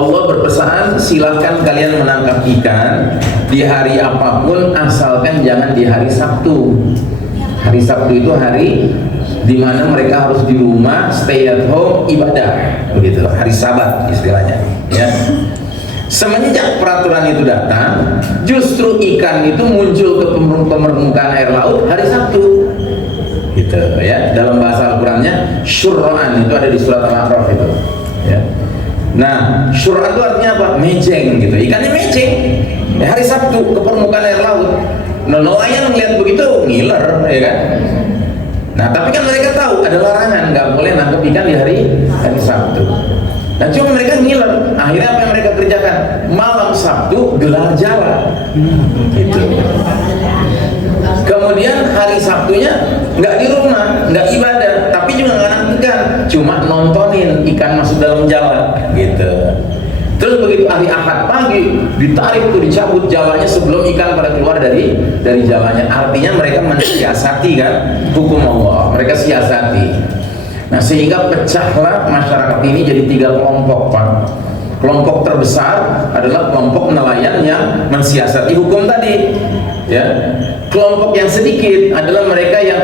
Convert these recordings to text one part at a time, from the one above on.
Allah berpesan, silakan kalian menangkap ikan di hari apapun asalkan jangan di hari Sabtu. Hari Sabtu itu hari di mana mereka harus di rumah, stay at home, ibadah, begitu. Hari Sabat istilahnya. Ya. Semenjak peraturan itu datang, justru ikan itu muncul ke permukaan air laut hari Sabtu. Gitu ya. Dalam bahasa Al-Qur'annya syur'an, itu ada di surat Al-A'raf itu. Ya. Nah, syur'an itu artinya apa? Mejeng gitu. Ikannya mejeng. Ya, hari Sabtu ke permukaan air laut. Nelayan ngeliat begitu ngiler, ya kan? Nah, tapi kan mereka tahu ada larangan, nggak boleh nangkep ikan di hari Sabtu. Nah, cuma mereka ngiler. Akhirnya apa yang mereka kerjakan? Malam Sabtu gelar jala. Gitu. Kemudian hari Sabtunya nggak di rumah, nggak ibadah, tapi juga nggak nangkep ikan, cuma nontonin ikan masuk dalam jala, gitu. Terus begitu hari Ahad pagi ditarik tuh, dicabut jalanya sebelum ikan pada keluar dari jalanya. Artinya mereka mensiasati kan hukum Allah, mereka siasati. Nah, sehingga pecahlah masyarakat ini jadi 3 kelompok, Pak. Kelompok terbesar adalah kelompok nelayan yang mensiasati hukum tadi, ya. Kelompok yang sedikit adalah mereka yang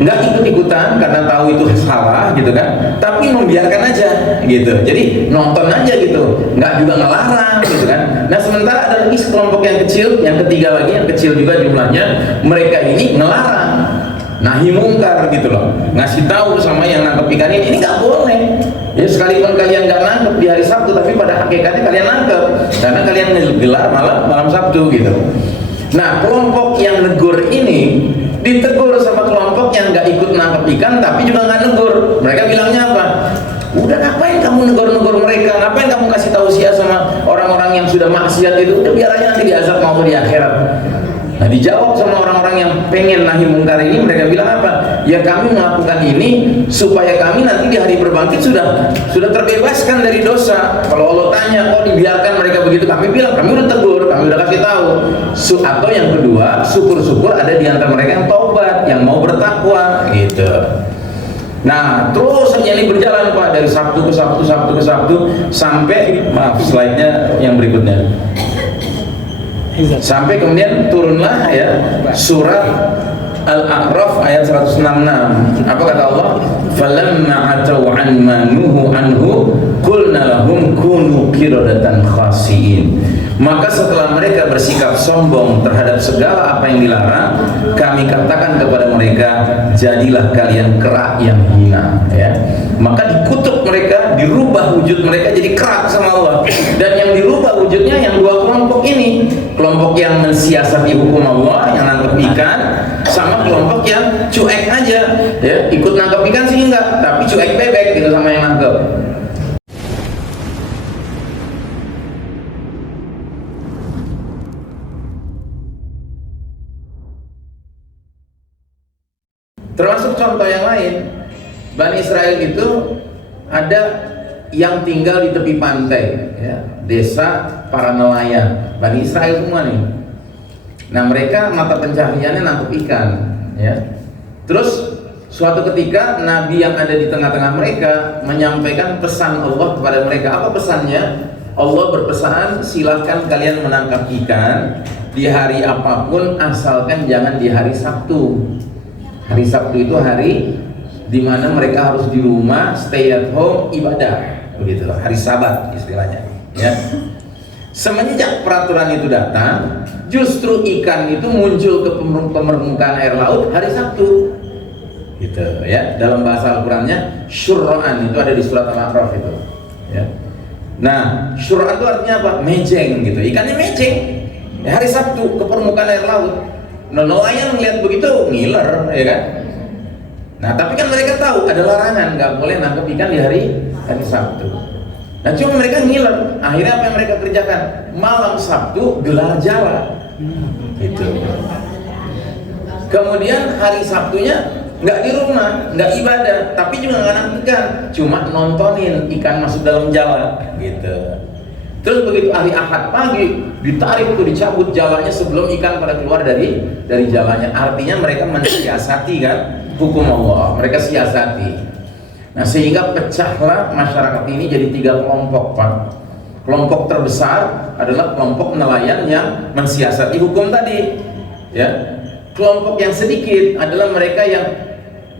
nggak ikut-ikutan karena tahu itu salah, gitu kan, tapi membiarkan aja, gitu. Jadi nonton aja gitu, nggak juga ngelarang, gitu kan. Nah, sementara ada lagi kelompok yang kecil, yang ketiga lagi yang kecil juga jumlahnya, mereka ini ngelarang, nahi mungkar, gitu loh, ngasih tahu sama yang nangkep ikan ini nggak boleh. Ya, sekalipun kalian nggak nangkep di hari Sabtu, tapi pada hakikatnya kalian nangkep karena kalian gelar malam Sabtu, gitu. Nah, kelompok yang negur ini ditegur sama kelompok yang nggak ikut nangkep ikan tapi juga nggak negur. Mereka bilangnya apa? Udah, ngapain kamu negur-negur mereka? Ngapain kamu kasih tausiah sama orang-orang yang sudah maksiat itu? Udah, biar aja nanti diazab maupun di akhirat. Nah, dijawab sama orang-orang yang pengen nahi mungkar ini, mereka bilang apa? Ya, kami melakukan ini supaya kami nanti di hari berbangkit sudah terbebaskan dari dosa. Kalau Allah tanya kok dibiarkan mereka begitu, kami bilang kami udah tegur, kami udah kasih tahu. Atau yang kedua, syukur-syukur ada di antara mereka yang taubat, yang mau bertakwa, gitu. Nah, terus saja ini berjalan, Pak, dari Sabtu ke Sabtu sampai, maaf, slide-nya yang berikutnya. Sampai kemudian turunlah ya surat Al-A'raf ayat 166. Apa kata Allah? Falamma atau an manuhu anhu qulna lahum kunu qiradatan khasiin. Maka setelah mereka bersikap sombong terhadap segala apa yang dilarang, kami katakan kepada mereka, jadilah kalian kera yang hina, ya. Maka dikutuk mereka, dirubah wujud mereka jadi kera sama Allah. Dan yang dirubah wujudnya yang 2 kelompok ini, kelompok yang mensiasati hukum Allah, yang nangkep ikan, sama kelompok yang cuek aja, ya. Ikut nangkep ikan sih enggak, tapi cuek bebek gitu sama yang nangkep. Termasuk contoh yang lain, Bani Israel itu ada yang tinggal di tepi pantai, ya, desa para nelayan, Bani Israel semua nih. Nah, mereka mata pencahariannya nangkep ikan, ya. Terus suatu ketika Nabi yang ada di tengah-tengah mereka menyampaikan pesan Allah kepada mereka. Apa pesannya? Allah berpesan, silakan kalian menangkap ikan di hari apapun asalkan jangan di hari Sabtu. Hari Sabtu itu hari di mana mereka harus di rumah, stay at home, ibadah, begitu. Hari Sabat istilahnya, ya. Semenjak peraturan itu datang, justru ikan itu muncul ke permukaan air laut hari Sabtu, gitu ya. Dalam bahasa Al-Qur'annya syur'an, itu ada di surat Al-A'raf itu, ya. Nah, syur'an itu artinya apa? Mejeng, gitu. Ikannya mejeng, ya, hari Sabtu ke permukaan air laut. Nelayan ngeliat begitu ngiler, ya kan? Nah, tapi kan mereka tahu ada larangan, nggak boleh nangkep ikan di hari Sabtu. Nah, cuma mereka ngiler. Akhirnya apa yang mereka kerjakan? Malam Sabtu gelar jala, gitu. Kemudian hari Sabtunya nggak di rumah, nggak ibadah, tapi juga nggak nangkep ikan, cuma nontonin ikan masuk dalam jala, gitu. Terus begitu hari Ahad pagi ditarik tuh, dicabut jalanya sebelum ikan pada keluar dari jalanya. Artinya mereka mensiasati kan hukum Allah, mereka siasati. Nah, sehingga pecahlah masyarakat ini jadi 3 kelompok, Pak. Kelompok terbesar adalah kelompok nelayan yang mensiasati hukum tadi, ya. Kelompok yang sedikit adalah mereka yang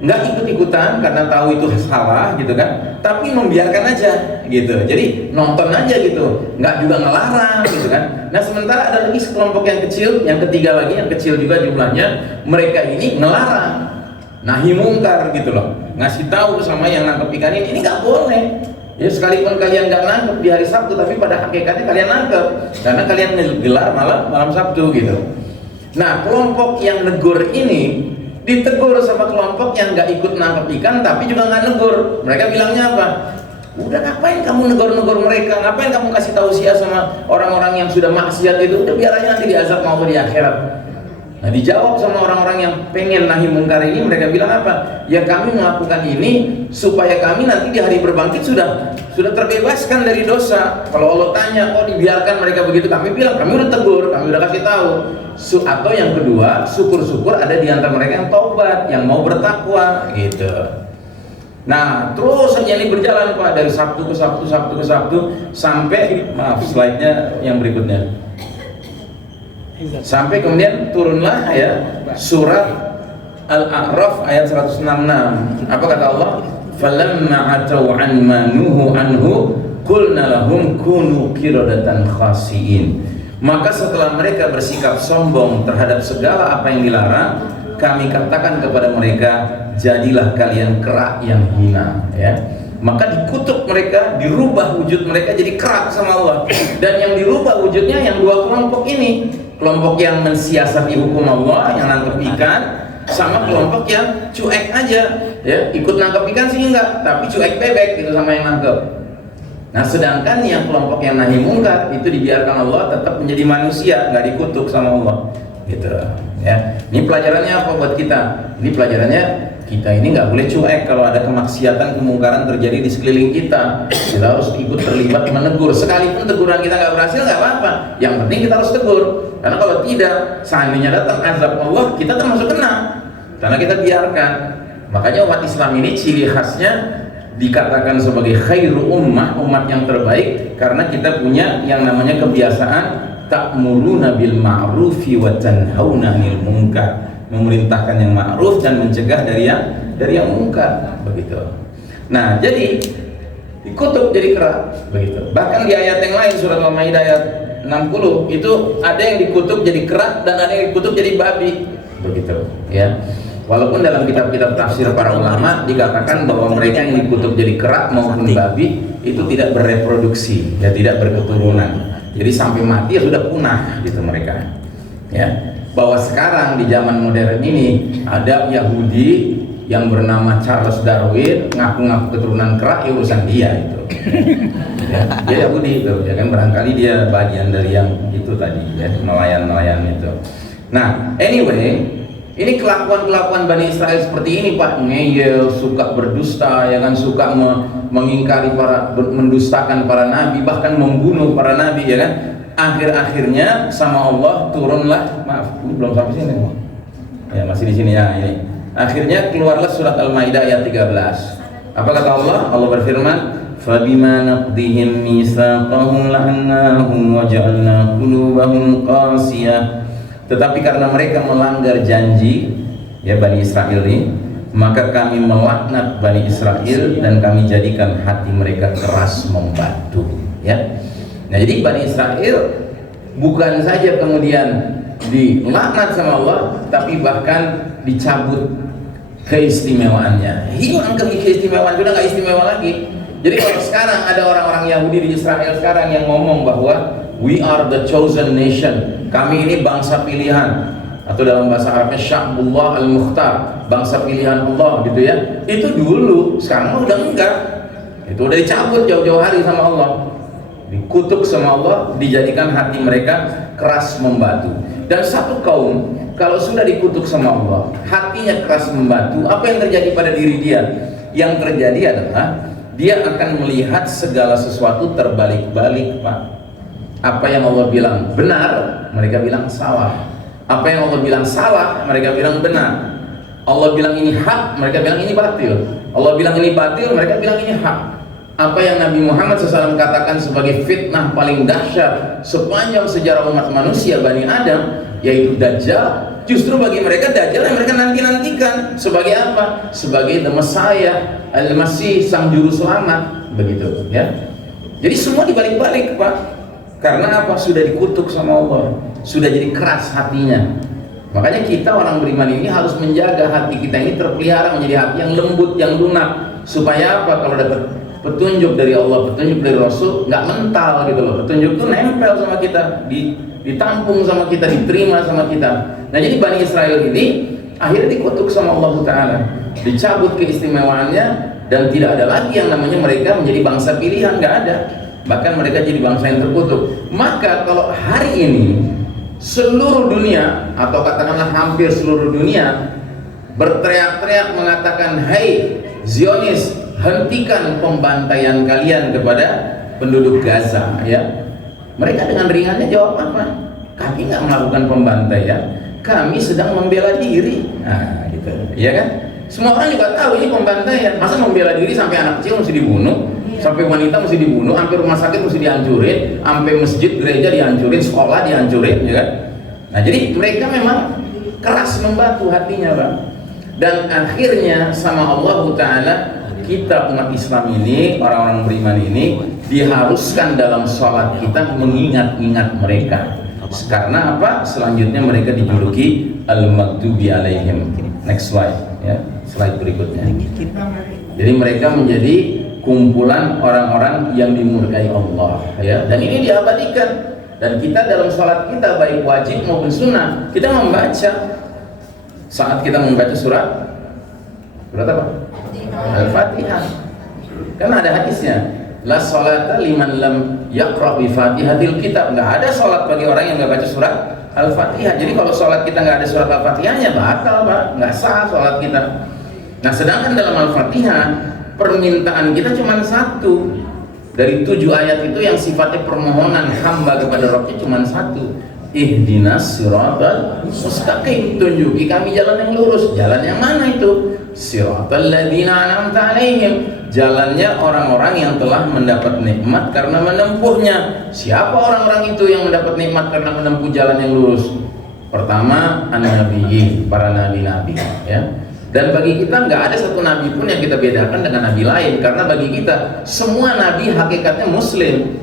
nggak ikut-ikutan karena tahu itu salah gitu kan, tapi membiarkan aja gitu, jadi nonton aja gitu, nggak juga ngelarang gitu kan. Nah sementara ada lagi sekelompok yang kecil, yang ketiga lagi yang kecil juga jumlahnya, mereka ini ngelarang, nahi mungkar gitu loh, ngasih tahu sama yang nangkep ikan ini nggak boleh. Ya sekalipun kalian nggak nangkep di hari Sabtu, tapi pada hakikatnya kalian nangkep karena kalian gelar malam Sabtu gitu. Nah kelompok yang negur ini ditegur sama kelompok yang nggak ikut nangkep ikan tapi juga nggak negur. Mereka bilangnya apa? Udah ngapain kamu negur-negur mereka? Ngapain kamu kasih tausiah sama orang-orang yang sudah maksiat itu? Udah biar aja nanti diazab maupun di akhirat. Nah dijawab sama orang-orang yang pengen nahi mungkar ini, mereka bilang apa? Ya kami melakukan ini supaya kami nanti di hari berbangkit sudah terbebaskan dari dosa. Kalau Allah tanya, oh dibiarkan mereka begitu, kami bilang kami udah tegur, kami udah kasih tahu. Atau yang kedua, syukur-syukur ada di antara mereka yang taubat, yang mau bertakwa gitu. Nah terus saja ini berjalan Pak, dari Sabtu ke Sabtu, Sabtu ke Sabtu, sampai maaf slide-nya yang berikutnya. Sampai kemudian turunlah ya surat Al-A'raf ayat 166. Apa kata Allah? Falamma atau an manuhu anhu qulna lahum kunu qiradatan khasiin. Maka setelah mereka bersikap sombong terhadap segala apa yang dilarang, kami katakan kepada mereka, jadilah kalian kerak yang hina, ya. Maka dikutuk mereka, dirubah wujud mereka jadi kerak sama Allah. Dan yang dirubah wujudnya yang dua kelompok ini, kelompok yang mensiasati hukum Allah, yang nangkep ikan, sama kelompok yang cuek aja, ya, ikut nangkep ikan sih enggak, tapi cuek bebek gitu sama yang nangkep. Nah sedangkan yang kelompok yang nahi mungkar itu dibiarkan Allah tetap menjadi manusia, nggak dikutuk sama Allah gitu ya. Ini pelajarannya apa buat kita? Ini pelajarannya kita ini nggak boleh cuek kalau ada kemaksiatan, kemungkaran terjadi di sekeliling kita. Kita harus ikut terlibat menegur, sekalipun teguran kita nggak berhasil nggak apa-apa, yang penting kita harus tegur, karena kalau tidak, seandainya datang azab Allah, kita termasuk kena karena kita biarkan. Makanya umat Islam ini ciri khasnya dikatakan sebagai khairu ummah, umat yang terbaik, karena kita punya yang namanya kebiasaan ta'muruna bil ma'rufi wa tanhauna 'anil munkar, memerintahkan yang ma'ruf dan mencegah dari yang munkar, begitu. Nah, jadi dikutuk jadi kerak, begitu. Bahkan di ayat yang lain surat Al-Maidah ayat 60 itu ada yang dikutuk jadi kerak dan ada yang dikutuk jadi babi, begitu, ya. Walaupun dalam kitab-kitab tafsir para ulama dikatakan bahwa mereka yang dikutuk jadi kerak maupun babi itu tidak bereproduksi, ya, tidak berketurunan. Jadi sampai mati ya sudah punah gitu mereka. Ya, bahwa sekarang di zaman modern ini ada Yahudi yang bernama Charles Darwin ngaku-ngaku keturunan kerak, ya urusan dia itu. Ya, dia Yahudi itu, ya kan, barangkali dia bagian dari yang itu tadi, ya, nelayan-nelayan itu. Nah, anyway, ini kelakuan-kelakuan Bani Israel seperti ini Pak, ngeyel, suka berdusta, ya kan, suka mengingkari mendustakan para nabi, bahkan membunuh para nabi, ya kan. Akhir-akhirnya sama Allah turunlah, maaf, ini belum sampai sini, ya masih di sini ya ini. Akhirnya keluarlah surat Al-Maidah ayat 13. Apa kata Allah? Allah berfirman, "Fabima naqdihim mitsaqahum la'annahum wa ja'alna qulubahum qasiyah." Tetapi karena mereka melanggar janji, ya, Bani Israel ini, maka kami melaknat Bani Israel dan kami jadikan hati mereka keras membatu, ya. Nah, jadi Bani Israel bukan saja kemudian dilaknat sama Allah, tapi bahkan dicabut keistimewaannya, hilang keistimewaan, sudah nggak istimewa lagi. Jadi kalau sekarang ada orang-orang Yahudi di Israel sekarang yang ngomong bahwa we are the chosen nation, kami ini bangsa pilihan, atau dalam bahasa Arabnya Sya'bullah al-Mukhtar, bangsa pilihan Allah gitu ya. Itu dulu, sekarang udah enggak. Itu udah dicabut jauh-jauh hari sama Allah, dikutuk sama Allah, dijadikan hati mereka keras membatu. Dan satu kaum kalau sudah dikutuk sama Allah, hatinya keras membatu, apa yang terjadi pada diri dia? Yang terjadi adalah dia akan melihat segala sesuatu terbalik-balik, Pak. Apa yang Allah bilang benar, mereka bilang salah. Apa yang Allah bilang salah, mereka bilang benar. Allah bilang ini hak, mereka bilang ini batil. Allah bilang ini batil, mereka bilang ini hak. apa yang Nabi Muhammad SAW katakan sebagai fitnah paling dahsyat sepanjang sejarah umat manusia Bani Adam, yaitu Dajjal. Justru bagi mereka Dajjal yang mereka nanti-nantikan sebagai apa? Sebagai the Messiah, Al-Masih, sang juru selamat, begitu ya. Jadi semua dibalik-balik, Pak. Karena apa? Sudah dikutuk sama Allah, sudah jadi keras hatinya. Makanya kita orang beriman ini harus menjaga hati kita ini terpelihara menjadi hati yang lembut, yang lunak, supaya apa? Kalau dapat petunjuk dari Allah, petunjuk dari Rasul, nggak mental gitu loh. Petunjuk itu nempel sama kita, ditampung sama kita, diterima sama kita. Nah, jadi Bani Israel ini akhirnya dikutuk sama Allah Ta'ala, dicabut keistimewaannya, dan tidak ada lagi yang namanya mereka menjadi bangsa pilihan, nggak ada. Bahkan mereka jadi bangsa yang terkutuk. Maka kalau hari ini seluruh dunia, atau katakanlah hampir seluruh dunia, berteriak-teriak mengatakan, "Hai Zionis, hentikan pembantaian kalian kepada penduduk Gaza," ya. Mereka dengan ringannya jawab apa? Kami nggak melakukan pembantaian, kami sedang membela diri. Nah, gitu, ya kan? Semua orang juga tahu ini pembantaian. Masa membela diri sampai anak kecil mesti dibunuh, sampai wanita mesti dibunuh, sampai rumah sakit mesti dihancurin, sampai masjid, gereja dihancurin, sekolah dihancurin, ya kan? Nah, jadi mereka memang keras membatu hatinya, Bang. Dan akhirnya sama Allah Ta'ala, kita umat Islam ini, orang-orang beriman ini, diharuskan dalam sholat kita mengingat-ingat mereka. Karena apa? Selanjutnya mereka dijuluki Al-Maghdubi alaihim. Next slide, ya, slide berikutnya. Jadi mereka menjadi kumpulan orang-orang yang dimurkai Allah, ya. Dan ini diabadikan. Dan kita dalam sholat kita, baik wajib maupun sunnah, kita membaca. Saat kita membaca surat apa? Al-Fatihah. Karena ada hadisnya, la sholata liman lam yaqra bi fatihatil kitab. Nggak ada sholat bagi orang yang nggak baca surat Al-Fatihah. Jadi kalau sholat kita nggak ada surat Al-Fatihahnya, batal, Pak. Nggak sah sholat kita. Nah, sedangkan dalam Al-Fatihah permintaan kita cuma satu. Dari 7 ayat itu yang sifatnya permohonan hamba kepada Rabbnya cuma satu. Ihdinas siratal mustaqim, tunjuki kami jalan yang lurus. Jalan yang mana itu? Siratal ladzina an'amta alaihim, jalannya orang-orang yang telah mendapat nikmat karena menempuhnya. Siapa orang-orang itu yang mendapat nikmat karena menempuh jalan yang lurus? Pertama, an-nabiyyin, para nabi-nabi, ya. Dan bagi kita nggak ada satu nabi pun yang kita bedakan dengan nabi lain, karena bagi kita semua nabi hakikatnya muslim.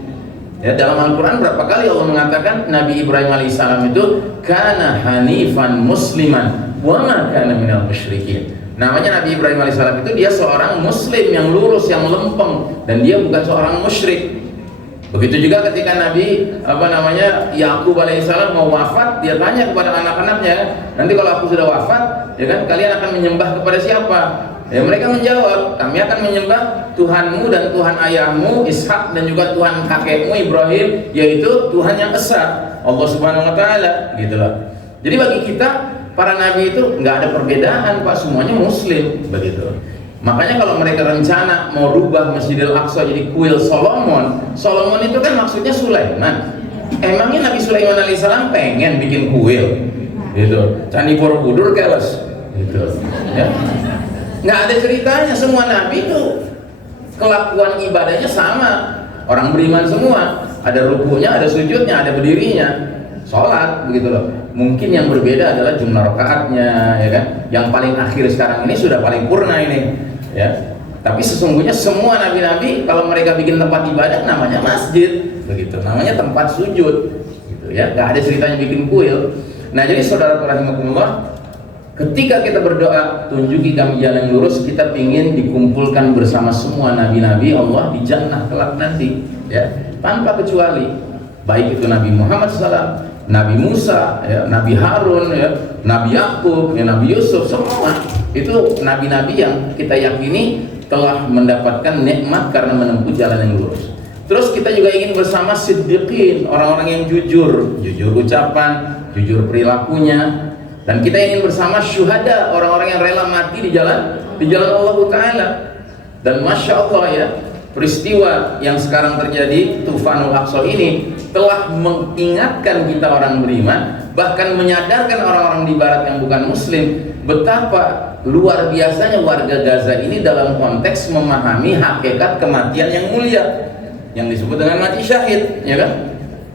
Ya, dalam Al-Quran berapa kali Allah mengatakan Nabi Ibrahim alaihissalam itu kana hanifan musliman wa ma kana minal musyrikin. Namanya Nabi Ibrahim alaihissalam itu dia seorang muslim yang lurus, yang lempeng, dan dia bukan seorang musyrik. Begitu juga ketika Nabi Yakub alaihissalam mau wafat, dia tanya kepada anak-anaknya, nanti kalau aku sudah wafat, ya kan, kalian akan menyembah kepada siapa? Ya, mereka menjawab, kami akan menyembah Tuhanmu dan Tuhan ayahmu Ishak, dan juga Tuhan kakekmu Ibrahim, yaitu Tuhan yang esa, Allah Subhanahu Wa Taala, gitu loh. Jadi bagi kita para nabi itu nggak ada perbedaan, Pak, semuanya muslim, begitu. Makanya kalau mereka rencana mau rubah Masjidil Aqsa jadi kuil Solomon, Solomon itu kan maksudnya Sulaiman. Emangnya Nabi Sulaiman alaihissalam pengen bikin kuil, gitu, Candi Borobudur keles, gitu, ya. Nggak ada ceritanya. Semua nabi itu kelakuan ibadahnya sama, orang beriman semua, ada rukunya, ada sujudnya, ada berdirinya, sholat, begitu loh. Mungkin yang berbeda adalah jumlah rakaatnya, ya kan, yang paling akhir sekarang ini sudah paling purna ini, ya. Tapi sesungguhnya semua nabi-nabi kalau mereka bikin tempat ibadah namanya masjid, begitu, namanya tempat sujud, gitu ya. Nggak ada ceritanya bikin kuil. Nah, jadi saudara rahimakumullah, ketika kita berdoa, tunjuki kami jalan yang lurus, kita ingin dikumpulkan bersama semua nabi-nabi Allah di jannah kelak nanti, ya, tanpa kecuali, baik itu Nabi Muhammad SAW, Nabi Musa, ya, Nabi Harun, ya, Nabi Yakub, ya, Nabi Yusuf, semua itu nabi-nabi yang kita yakini telah mendapatkan nikmat karena menempuh jalan yang lurus. Terus kita juga ingin bersama siddiqin, orang-orang yang jujur ucapan, jujur perilakunya. Dan kita ingin bersama syuhada, orang-orang yang rela mati di jalan Allah Ta'ala. Dan Masya Allah, ya, peristiwa yang sekarang terjadi, Tufanul Aqsa ini telah mengingatkan kita orang beriman, bahkan menyadarkan orang-orang di barat yang bukan muslim, betapa luar biasanya warga Gaza ini dalam konteks memahami hakikat kematian yang mulia yang disebut dengan mati syahid, ya kan?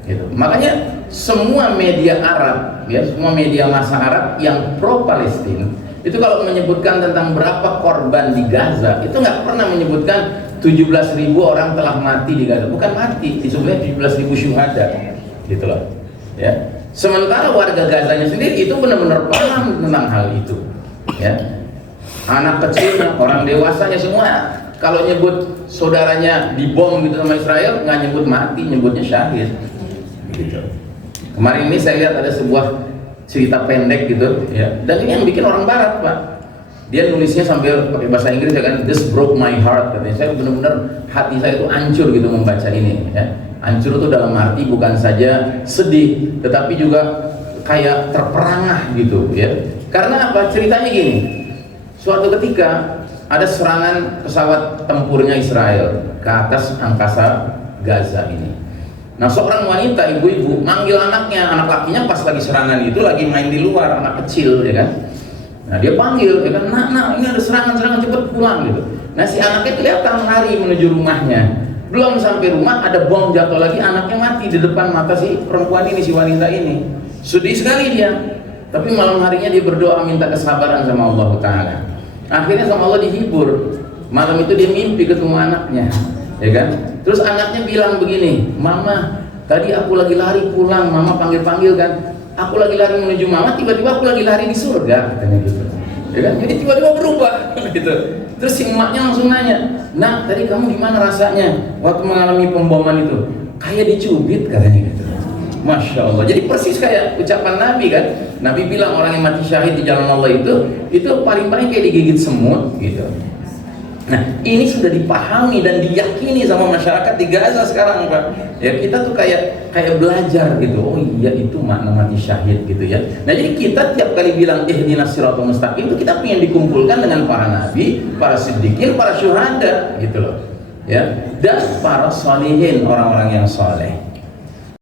Gitu. Makanya semua media Arab, ya, semua media massa Arab yang pro Palestina itu kalau menyebutkan tentang berapa korban di Gaza, itu nggak pernah menyebutkan 17.000 orang telah mati di Gaza. Bukan mati, disebutnya 17.000 syuhada, gitu loh. Ya. Sementara warga Gazanya sendiri itu benar-benar paham tentang hal itu. Ya. Anak kecilnya, orang dewasanya semua kalau nyebut saudaranya dibom gitu sama Israel, nggak nyebut mati, nyebutnya syahid. Gitu. Kemarin ini saya lihat ada sebuah cerita pendek gitu, ya. Dan ini yang bikin orang Barat, Pak. Dia nulisnya sambil pakai bahasa Inggris, ya kan? This broke my heart, katanya. Saya benar-benar hati saya itu hancur gitu membaca ini, ya. Hancur itu dalam arti bukan saja sedih, tetapi juga kayak terperangah gitu, ya. Karena apa? Ceritanya gini. Suatu ketika ada serangan pesawat tempurnya Israel ke atas angkasa Gaza ini. Nah, seorang wanita, ibu-ibu, manggil anaknya, anak lakinya pas lagi serangan itu lagi main di luar, anak kecil, ya kan? Nah, dia panggil, ya kan, nak, ini ada serangan, cepet pulang, gitu. Nah, si anaknya kelihatan lari menuju rumahnya. Belum sampai rumah, ada bom jatuh lagi, anaknya mati di depan mata si perempuan ini, si wanita ini. Sedih sekali dia. Tapi malam harinya dia berdoa minta kesabaran sama Allah Ta'ala. Akhirnya sama Allah dihibur. Malam itu dia mimpi ketemu anaknya, ya kan? Terus anaknya bilang begini, Mama, tadi aku lagi lari pulang, Mama panggil-panggil kan, aku lagi lari menuju Mama, tiba-tiba aku lagi lari di surga, katanya gitu, ya kan? Jadi tiba-tiba berubah, gitu. Terus si emaknya langsung nanya, Nak, tadi kamu gimana rasanya waktu mengalami pemboman itu? Kayak dicubit, katanya gitu. Masya Allah. Jadi persis kayak ucapan Nabi kan. Nabi bilang orang yang mati syahid di jalan Allah itu paling-paling kayak digigit semut, gitu. Nah, ini sudah dipahami dan diyakini sama masyarakat di Gaza sekarang, Pak. Ya, kita tuh kayak belajar gitu. Oh iya, itu makna mati syahid gitu ya. Nah, jadi kita tiap kali bilang ihdinas siratal mustaqim itu kita ingin dikumpulkan dengan para nabi, para siddiqin, para syuhada gitu loh. Ya, dan para sholihin, orang-orang yang soleh.